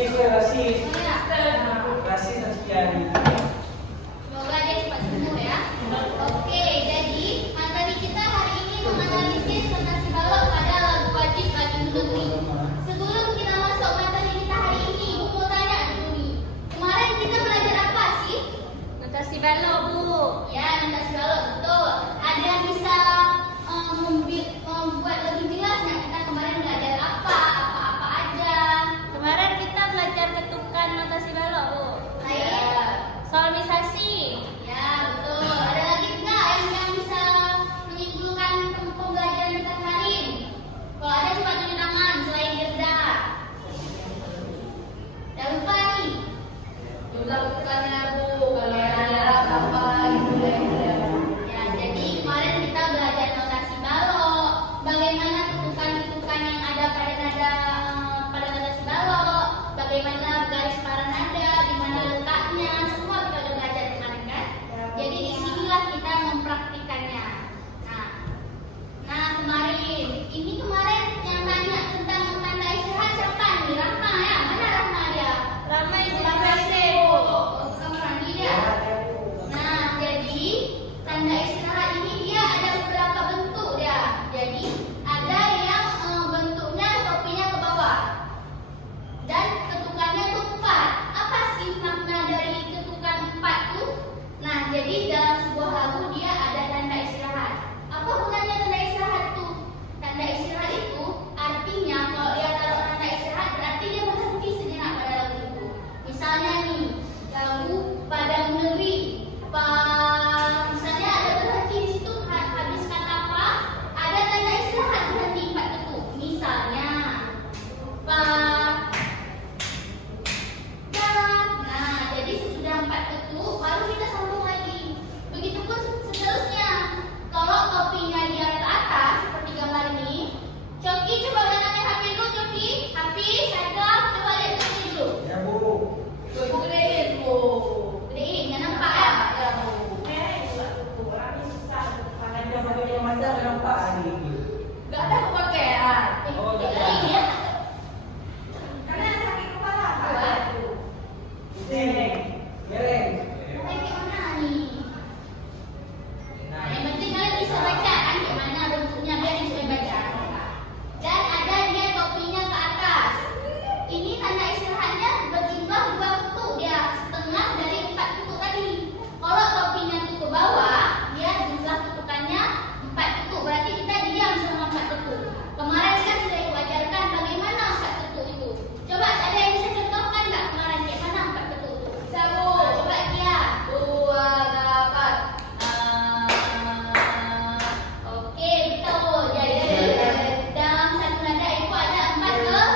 Rasis Nastiani. Semoga dia cepat sembuh ya. Oke, jadi materi kita hari ini menganalisis notasi balok pada lagu wajib bagi negeri. Sebelum kita masuk materi kita hari ini, Bu mau tanya dulu nih. Kemarin kita belajar apa sih? Notasi balok, Bu. Ya, notasi balok betul. Ada yang bisa membuat lebih jelas nggak kita kemarin belajar apa aja? Kemarin kita belajar ketukan notasi balok, Bu. Solmisasi. Ya, betul. Ada lagi nggak yang bisa menyimpulkan pembelajaran kita kemarin? Kalau ada coba tunjuk tangan selain Gerda. Jangan lupa nih. Jumlah ketukannya, Bu. Kalau ada apa gitu ya. Ya, jadi kemarin kita belajar notasi balok, bagaimana ketukan-ketukan yang ada pada notasi balok, bagaimana garis para nada, di mana letaknya, semua kita udah belajar kemarin kan? Jadi disinilah kita mempraktikannya. Nah kemarin yang tanya tentang tanda isyarat siapa nih? Rahma ya? Mana Rahma dia? Ramai Kamu Rani ya? Nah, jadi tanda istirahat ini dia ada beberapa bentuk ya. Jadi ada yang bentuknya topinya ke bawah dan ketukannya tuh 4. Apa sih makna dari ketukan 4 tuh? Nah, jadi dalam sebuah lagu dia ada tanda istirahat. Apa gunanya tanda istirahat tuh? Tanda istirahat itu artinya kalau dia taruh tanda istirahat berarti dia berhenti sejenak pada lagu itu. Misalnya nih, lagu Padang Negeri. Misalnya ada berhenti di situ habis kata apa? Ada tanda istirahat berhenti 4 ketuk. Misalnya Nah, jadi sesudah 4 ketuk baru kita sambung lagi. Begitupun seterusnya. Kalau topinya dia ke atas seperti gambar ini, Coki coba nyalakan HP dulu, Coki. Hafiz, Syahda, coba lihat Coki dulu. Ya, Bu. Bu gedein, Bu. Gedein, nggak nampak ya? Ya, Bu. Nggak ada pemakaian. Oh, nggak ada. Gedein ya. Karena sakit kepala, Pak. Geleng. Mulai kayak mana nih? Nah, yang penting kalian bisa baca kan kayak mana bentuknya biar bisa baca. Dan ada dia topinya ke atas. Ini tanda istirahatnya berjumlah 2 ketuk dia, setengah dari 4 ketuk tadi. Kalau topinya tuh ke bawah, dia jumlah ketukannya 4 ketuk. Berarti kita diam selama 4 ketuk. Kemarin kan sudah ibu ajarkan bagaimana 4 ketuk itu. Coba ada yang bisa contohkan nggak kemarin kayak mana 4 ketuk itu? Bisa, Bu. Coba Kia. 2 dapat. Oke, betul. Jadi dalam satu nada itu ada 4 ketuk.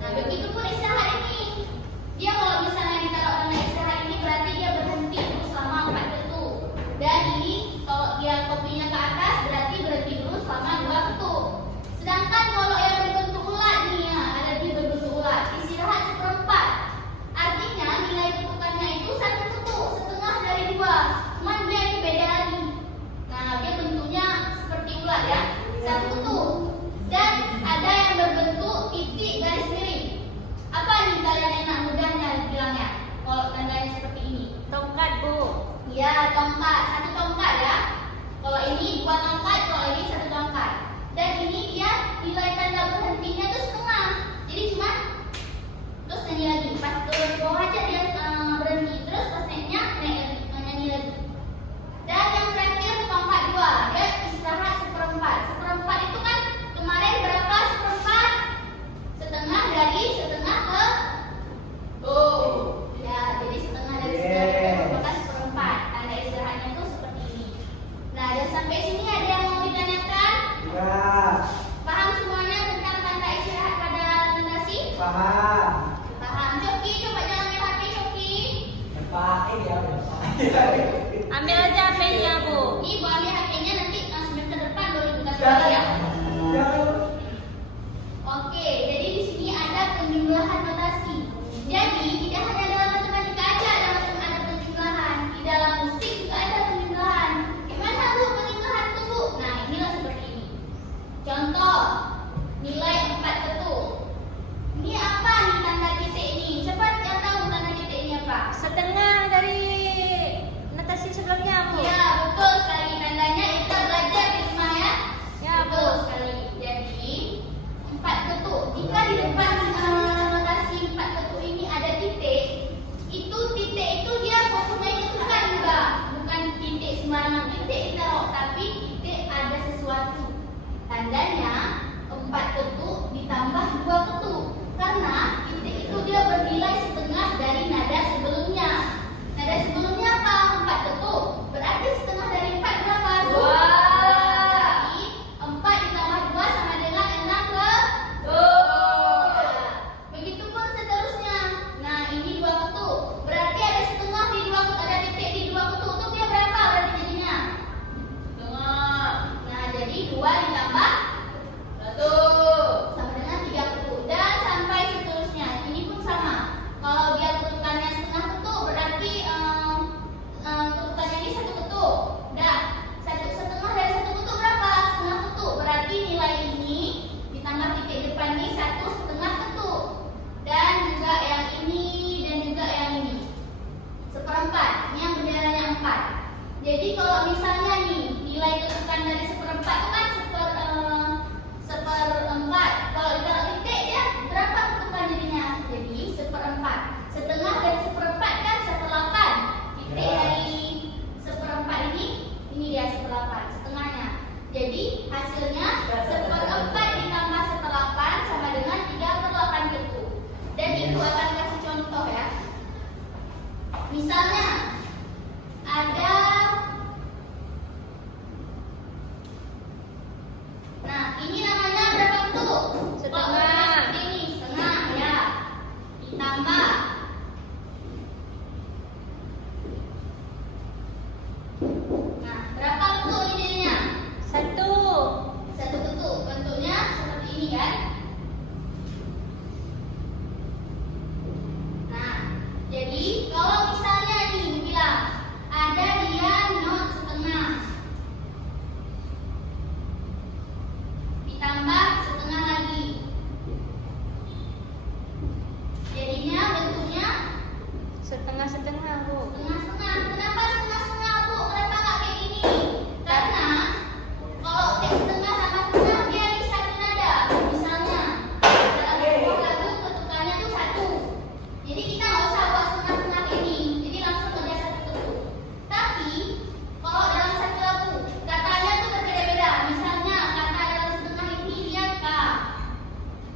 Nah, begitu pun istirahat ini. Dia kalau misalnya ditaruh tanda istirahat ini berarti dia berhenti dulu selama 4 ketuk. Dan ini kalau dia kopinya ke atas berarti berhenti dulu selama 2 ketuk. Sedangkan kalau yang berbentuk ulat nih ya, ada di berbentuk ulat, istirahat 1/4. Artinya nilai ketukannya itu 1 ketuk, setengah dari 2. Cuman dia itu beda lagi. Nah, dia bentuknya seperti ulat ya, 1 ketuk. Dan ada yang berbentuk titik garis miring. Apa nih kalian enak mudahnya bilangnya? Kalau tandanya seperti ini. Tongkat, Bu. Ya, tongkat, 1 tongkat ya. Kalau ini 2 tongkat, kalau ini 1 tongkat. Dan ini dia nilai tanda berhentinya itu setengah. Jadi cuma terus nyanyi lagi. Pas turun ke bawah aja dia berhenti. Terus pas naiknya nyanyi lagi. Dan yang terakhir tongkat 2, dia istirahat 1/4. 1/4 itu kan kemarin berapa 1/4? Setengah dari setengah ke ya, jadi setengah dari setengah itu merupakan 1/4. Tanda istirahatnya itu seperti ini. Nah, dan sampai sini ada yang mau ditanyakan? Ya, Paham semuanya tentang tanda istirahat pada notasi? paham. Paham. Coki, coba jangan HP Coki. Pakai ya. Ambil aja HP-nya, Bu. Ini bawa ambil HP-nya nanti semester depan baru dikasih tahu ya. Oke, jadi di sini ada penjumlahan notasi. Jadi tidak hanya dalam matematika aja ada penjumlahan, di dalam musik juga ada penjumlahan. Gimana Bu penjumlahan itu Bu? Nah inilah seperti ini. Contoh nilai 4 ketuk. Ini apa nih tanda ketukan dari seperempat itu kan seperempat. Kalau ditaruh titik dia berapa ketukan jadinya? Jadi seperempat. Setengah dari seperempat kan seperdelapan. Titik dari seperempat ini dia seperdelapan. Setengahnya. Jadi hasilnya seperempat ditambah seperdelapan sama dengan 3/8 gitu. Dan itu akan kasih contoh ya. Misalnya ada, nah ini namanya berapa bentuk? Setengah. Seperti ini, setengah ya. Ditambah. Nah, berapa bentuk ini jadinya? Satu. Satu bentuk. Bentuknya seperti ini kan? Nah, jadi kalau misalnya nih bilang ada dia not setengah ditambah setengah lagi, jadinya bentuknya Setengah-setengah, Bu. setengah-setengah. Kenapa setengah-setengah, Bu? Kenapa nggak kayak gini? Karena kalau kayak setengah sama setengah dia di satu nada. Misalnya dalam sebuah lagu ketukannya tuh satu. Jadi kita nggak usah buat setengah-setengah ini. Jadi langsung aja satu ketuk. Tapi kalau dalam satu lagu katanya tuh berbeda-beda. Misalnya kata dalam setengah ini dia ka,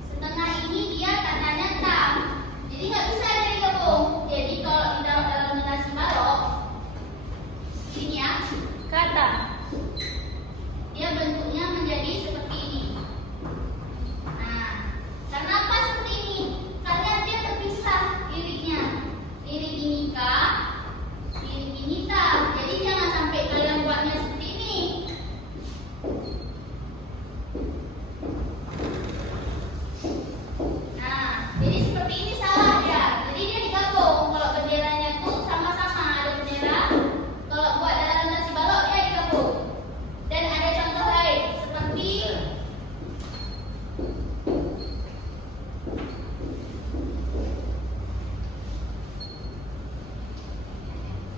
setengah ini dia katanya ta. Jadi nggak bisa dia digabung. Jadi kalau tidak dalam notasi balok ini ya, Kata. dia bentuknya menjadi seperti ini. Nah, kenapa seperti ini? Karena dia terpisah liriknya. Lirik ini ka, lirik ini ta. Jadi jangan sampai kalian buatnya seperti ini. Nah, jadi seperti ini salah ya. Jadi dia digabung. Kalau benderanya tuh sama-sama ada bendera. Kalau buat dalam notasi balok dia digabung. Dan ada contoh lain seperti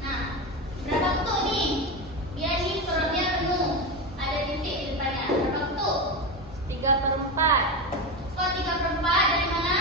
nah, berapa bentuk nih? Biar nih perutnya penuh. Ada titik di depannya. Berapa bentuk? 3/4. Kok 3/4 dari mana?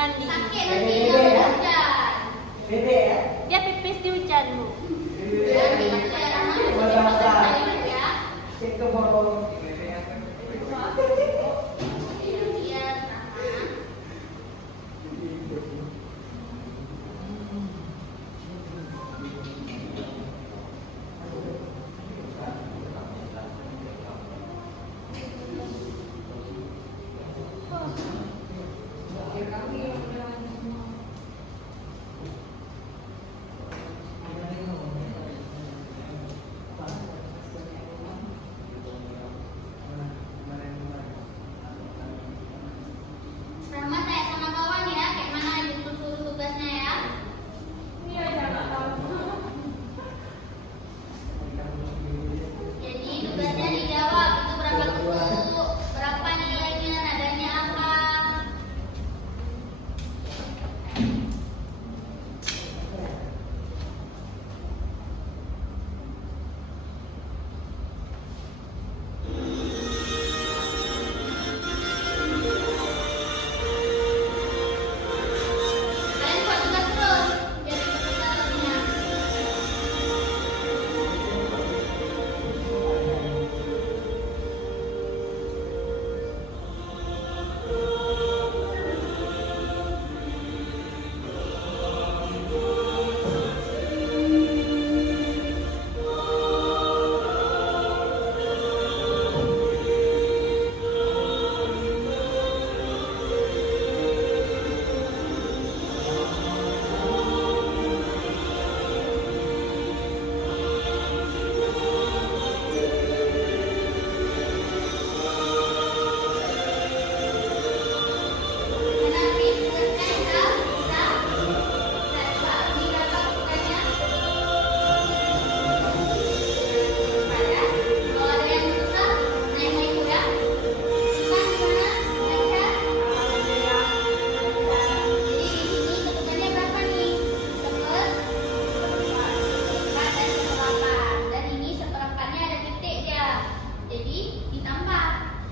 mandi. Sakit nanti kalau hujan. Bebe ya. Dia pipis di hujan, Bu. Jadi kita sayur ya. Cek ke bawah. Biar tahan. Rahmat tanya sama kawan ya, kayak mana ibu suruh tugasnya ya. Jadi tugasnya dijawab itu berapa kutu, berapa nilainya, nadanya apa. Kalian buat tugas terus, biar cepet dalamnya. Nanti tugasnya bisa, bisa. Coba ini berapa tugasnya? Ada. Kalau ada yang susah, nanya ibu ya. Kan gimana? Lancar? Jadi di sini ketukannya berapa nih? Seperempat dan seperapat. Dan ini seperempatnya ada titik ya. Jadi ditambah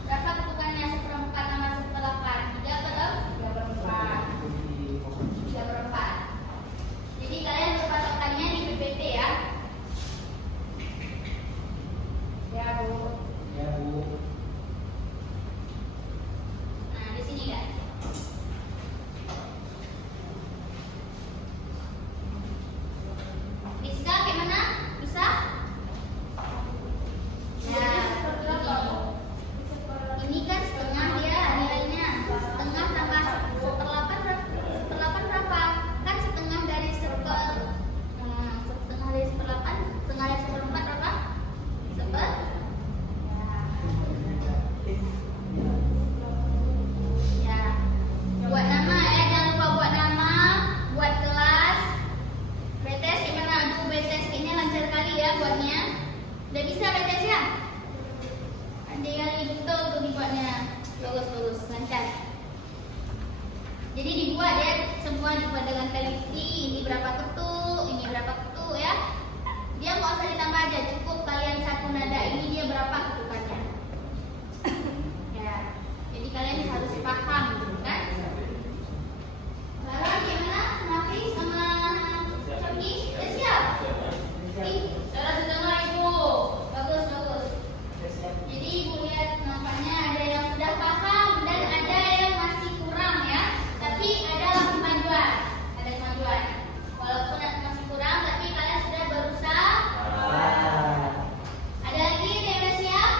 berapa ketukannya seperempat sama seperapat? 3/4. Jadi kalian berpatokannya di PPT ya. Ya Bu. Ya Bu. Nah di sini guys. Bisa kayak mana? Bisa? Nah, ini kan setengah dia nilainya. Setengah tambah seperdelapan berapa? Kan setengah dari setengah dari seperdelapan, setengah dari seperempat berapa? Ya. Buat nama ya, jangan lupa buat nama, buat kelas. BTS gimana? Aduh, BTS kayaknya lancar kali ya buatnya. Udah bisa BTS ya? Ada kali betul tuh dibuatnya. Bagus, lancar. Jadi dibuat ya, semua dibuat dengan teliti. Ini berapa ketuk, ini berapa ketuk ya. Dia nggak usah ditambah aja, cukup kalian satu nada ini dia berapa ketukannya. Ya, jadi kalian harus paham gitu kan. Lalu gimana? Nafi sama Coki, udah siap? Sudah dengar ibu, bagus. Jadi ibu lihat nampaknya ada yang sudah paham dan ada yang masih kurang ya. Tapi ada kemajuan, Walaupun masih kurang, tapi kalian sudah berusaha. Ada lagi yang udah siap?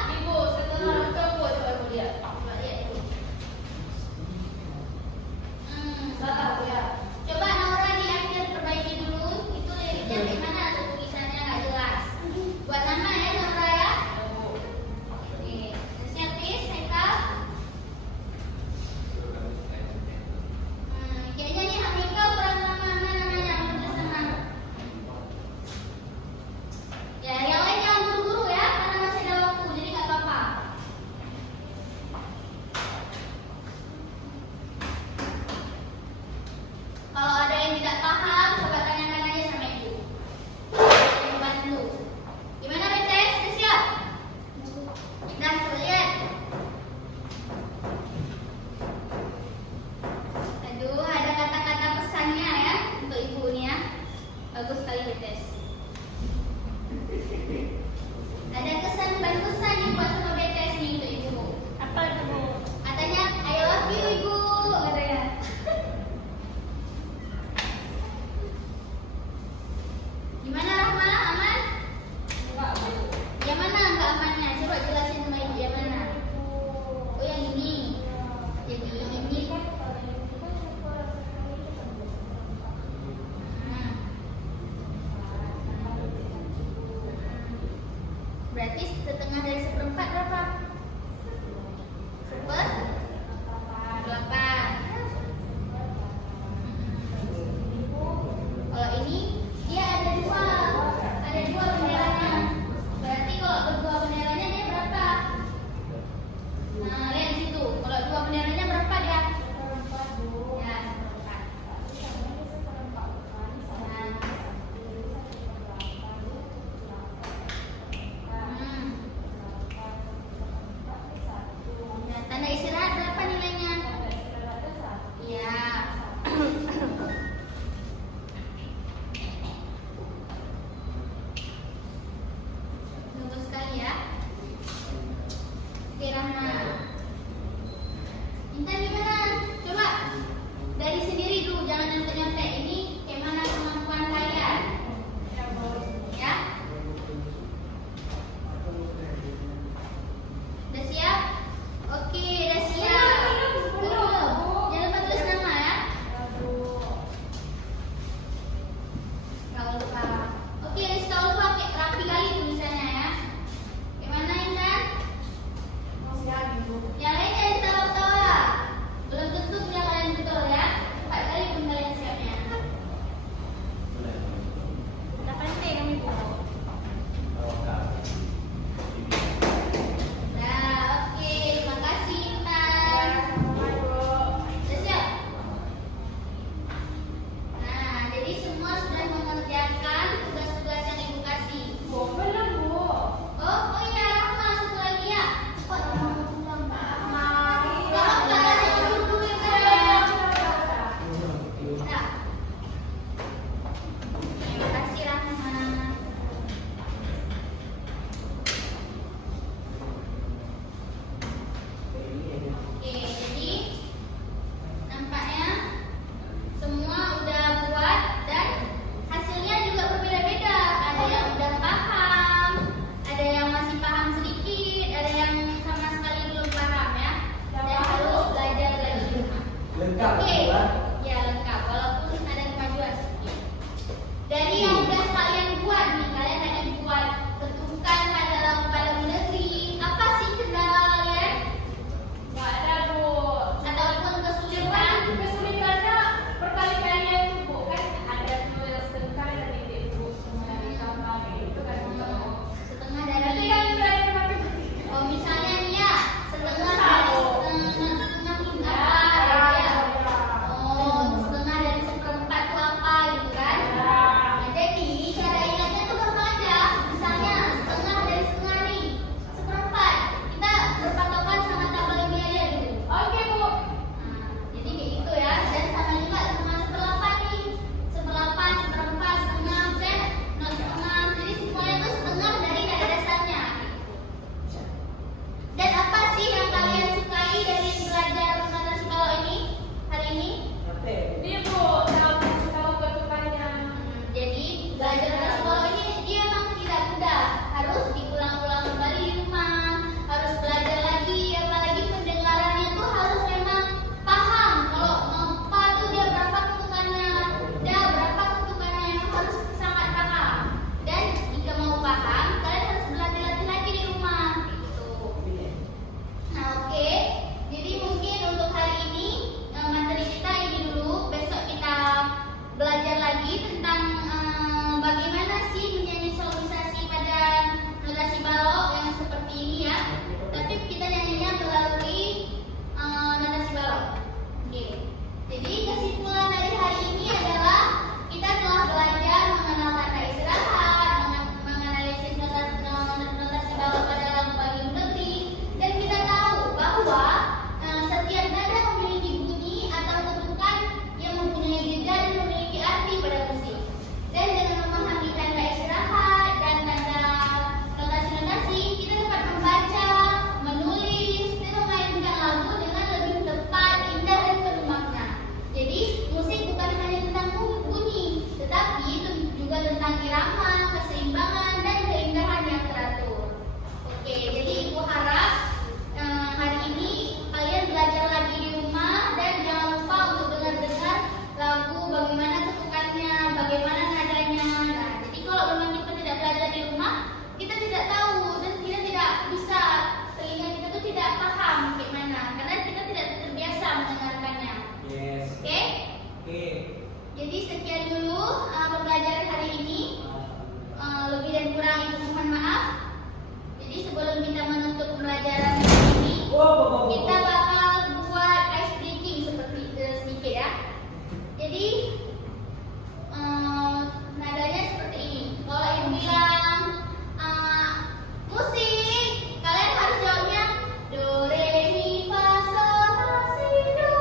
Ibu mohon maaf. Jadi sebelum kita menutup pembelajaran ini, kita bakal buat ice breaking seperti sedikit ya. Jadi nadanya seperti ini. Kalau ibu bilang musik, kalian harus jawabnya do re mi fa sol la si do.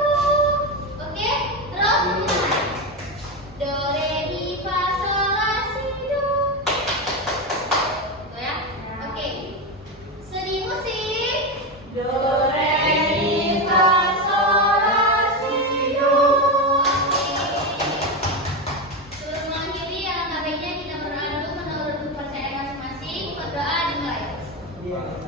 Oke? Terus mulai. Do re mi fa sol la si do. Gitu ya. Oke. Seni musik. Do re mi fa sol la si do. Sebelum mengakhiri, alangkah baiknya kita berdoa dulu menurut kepercayaan masing-masing. Berdoa dimulai. Iya.